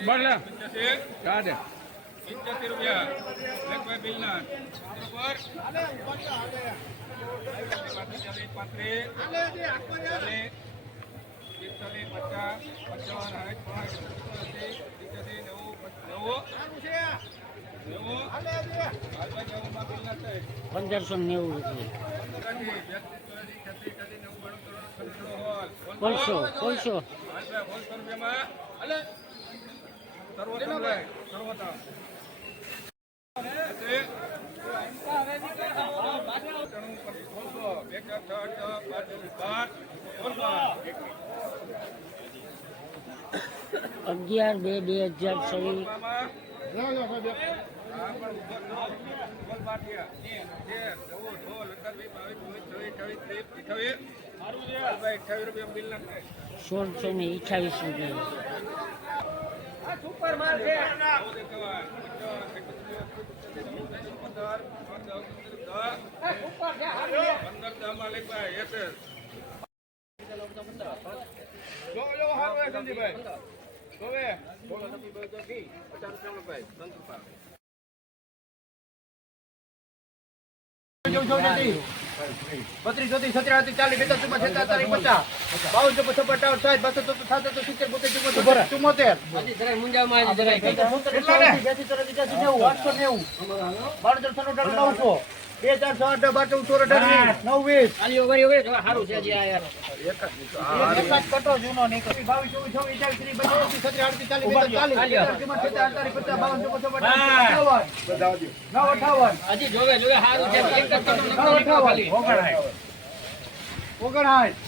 પંચ્યાસી કાઢે પંચ્યાસી રૂપિયા લેખભાઈ બિલના ઉપર પાંત્રીસ પિસ્તાલીસ પચાસ પંચાવન સાઠ પાંચ નેવું નેવું પંદરસો નેવું રૂપિયા કોલસો કોલસો અગિયાર બે બે હજાર છવ્વીસ. સોળસો ને અઠાવીસ રૂપિયા. પંદર દસમાં લઈ ભાઈ એક જો જો હારું હે સંજીભાઈ બત્રીસ ચોત્રીસ સત્યાસી ચાલીસ બેતાલીસ ચુમ્મા છેતાલીસ પચાસ. બાવન ચોપન છપ્પન અઠાવન સાઠ બાસઠ ચોસઠ સાસઠ તો સિત્તેર ચુમ્મોતેર ચુમ્મોતેર આઠસો નેવું. બાર હજાર ત્રણ નવસો. બે ચાર છ આઠ બાર ચૌદ સોળ અઢાર નવ વીસ એકાદ કટો જૂનો નીકળ્યો. બાવીસ, ચોવીસ, છવ્વીસ, અઠ્યાવીસ, ત્રીસ, બત્રીસ, તેત્રીસ, ચાલીસ, ચાલીસ, પચાસ, બાવન, ચોપન, છપ્પન, અઠાવન, નવ અઠાવન નવ અઠાવન. ઓગણસાઠ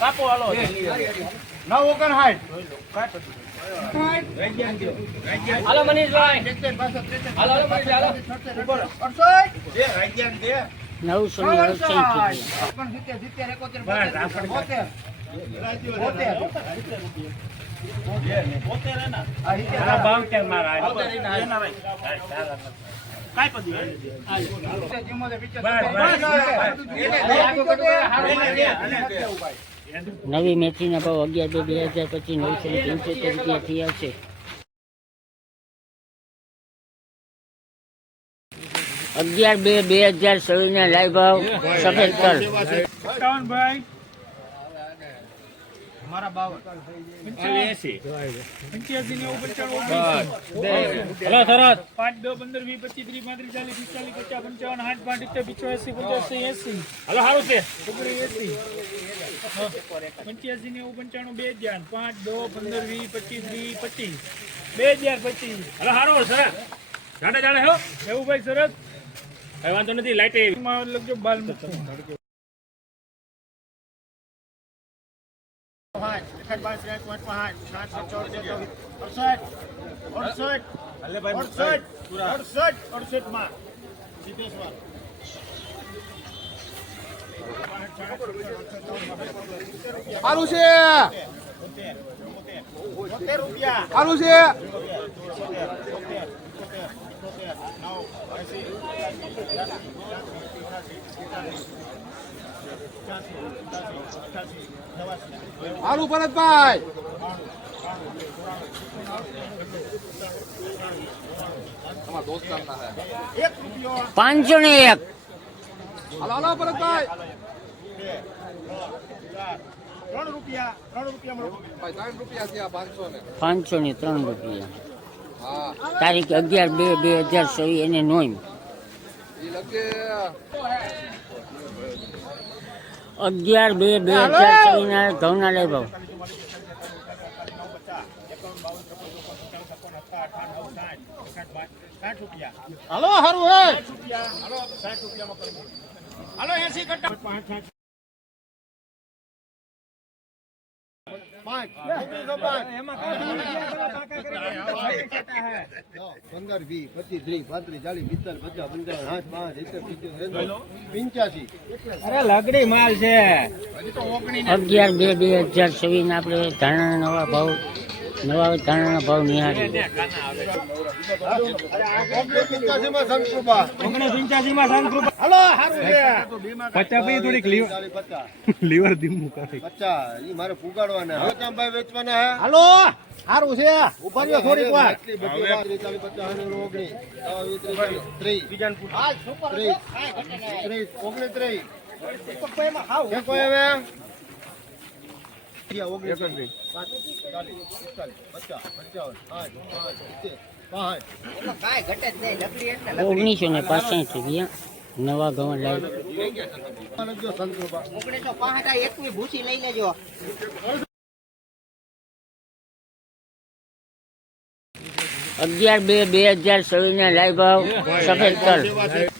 કાપો હાલો. નવ ઓગણસાઠ હાલો મનીષભાઈ હાલો, હાલો, મનીષ, હાલો. નવસો ને અડસઠ રૂપિયા નવી મેથીના ભાવ અગિયાર બે બે હજાર પછી નવસો ને પંચોતેર રૂપિયા થયા છે. અગિયાર બે બે હજાર છવ્વીસ ના લાઈવ ભાવ સફેદ તલ મારા બાવન. પંચ્યાસી. નેવું પંચાણું પાંચ દો પંદર વીસ પચીસ ત્રીસ પાંત્રીસ ચાલીસ પિસ્તાલીસ પચાસ પંચાવન આઠ પાંચ ઇત્તેર પિચોએસી પંચ્યાસી એસી. હલો સારું છે. એસી. પંચ્યાસી નેવું પંચાણું બે હજાર પાંચ દો પંદર વીસ પચીસ ત્રીસ પચીસ. બે હજાર પચીસ. હલો સારું સર જાણે જાણે હો. એવું ભાઈ સરસ? કઈ વાંધો નથી લાઈટ લગજો બાલ મૂકજો પાંચ, એકડ બાર, ત્રેસઠ, પાંચ, પાંચ, સાત, સાત, ચૌદ, ચૌદ, ચોવીસ, અડસઠ, અડસઠ, અડસઠ, અડસઠ, અડસઠમાં. સિદ્ધેશ્વર. સારું છે. બોતેર રૂપિયા. સારું સારું ભરતભાઈ. પાંચસો ને એક. હાલો હાલો ભરતભાઈ. પાંચસો ને. ત્રણ રૂપિયા. તારીખ અગિયાર બે બે હજાર છવ્વીસ એને નોંધ. અગિયાર બે બે હજાર છવ્વીસ ના ઘઉંના લાઈવ ભાવ સાઠ રૂપિયા હાલો સારું હે. રૂપિયા હાલો સાઠ રૂપિયામાં કરવું હાલો એસી કટ્ટા પાંચ પાંચ પંદર વીસ પચીસ ત્રીસ પાંત્રીસ ચાલીસ પિસ્તાલીસ પચાસ પંચાવન આઠ પાંચ સિત્તેર સિત્તેર પંચ્યાસી. અગિયાર બે બે હજાર છવ્વીસ ના આપણે ધાણાના નવા ભાવ નવા ધાણાના ભાવ નિહાળી પંચ્યાસીમાં સંતકૃપા. હાલો હારું છે પચાસ થોડીક લીવર ધીમું પચાસ ઈ મારે પુગાડવાના હે. પચાસ ભાઈ વેચવાના હે હાલો હારું છે ઊભા રહ્યો થોડીક વાર. ત્રીસ. ત્રીસ, ચાલીસ. ઓગણીસો ને પાસઠ રૂપિયા નવા ઘઉં લાવી આ લખજો સંતકૃપા. અગિયાર બે બે હજાર ચોવીસ ના લાઈવ ભાવ સફેદ તલ.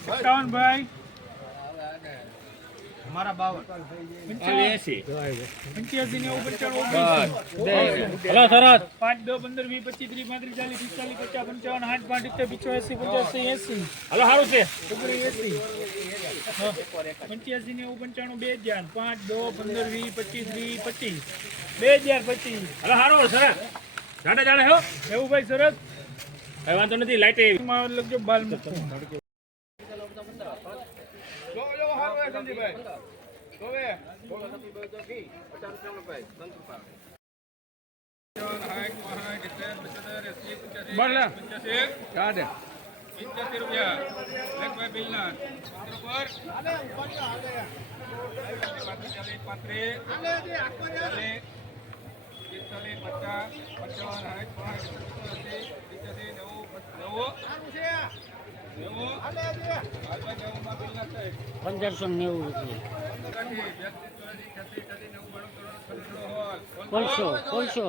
સત્તાવન ભાઈ મારા બાવન. પંચ્યાસી. નેવું પંચાણું સરસ. પાંચ પંદર વીસ પચીસ ત્રીસ પાંત્રીસ ચાલીસ પિસ્તાલીસ પચાસ પંચાવન આઠ પાંચ સિત્તેર પિચોએસી પંચ્યાસી એસી. હલો સારું છે. એસી. પંચ્યાસી નેવું પંચાણું બે હજાર. પાંચ દો પંદર વીસ પચીસ ત્રીસ પચીસ. બે હજાર પચીસ. હલો સારું સરસ. જાડે જાડે હો. એવું ભાઈ સરસ? કઈ વાંધો નથી લાઈટ લગજો બાલ મૂકો જો જો હારું હોય સંજીભાઈ જોવે બોલો નથી બોલતો કી પચાસ રૂપિયા ભાઈ સંતકૃપા બોલ કાઢે પંચ્યાસી રૂપિયા. લેખ ભાઈ બિલના બરોબર પાંત્રીસ પાંત્રીસ. પિસ્તાલીસ પચાસ પંચાવન સાઠ પાંચ પંચ્યાસી નેવું નેવું. પંદરસો નેવું રૂપિયા. કોલસો કોલસો.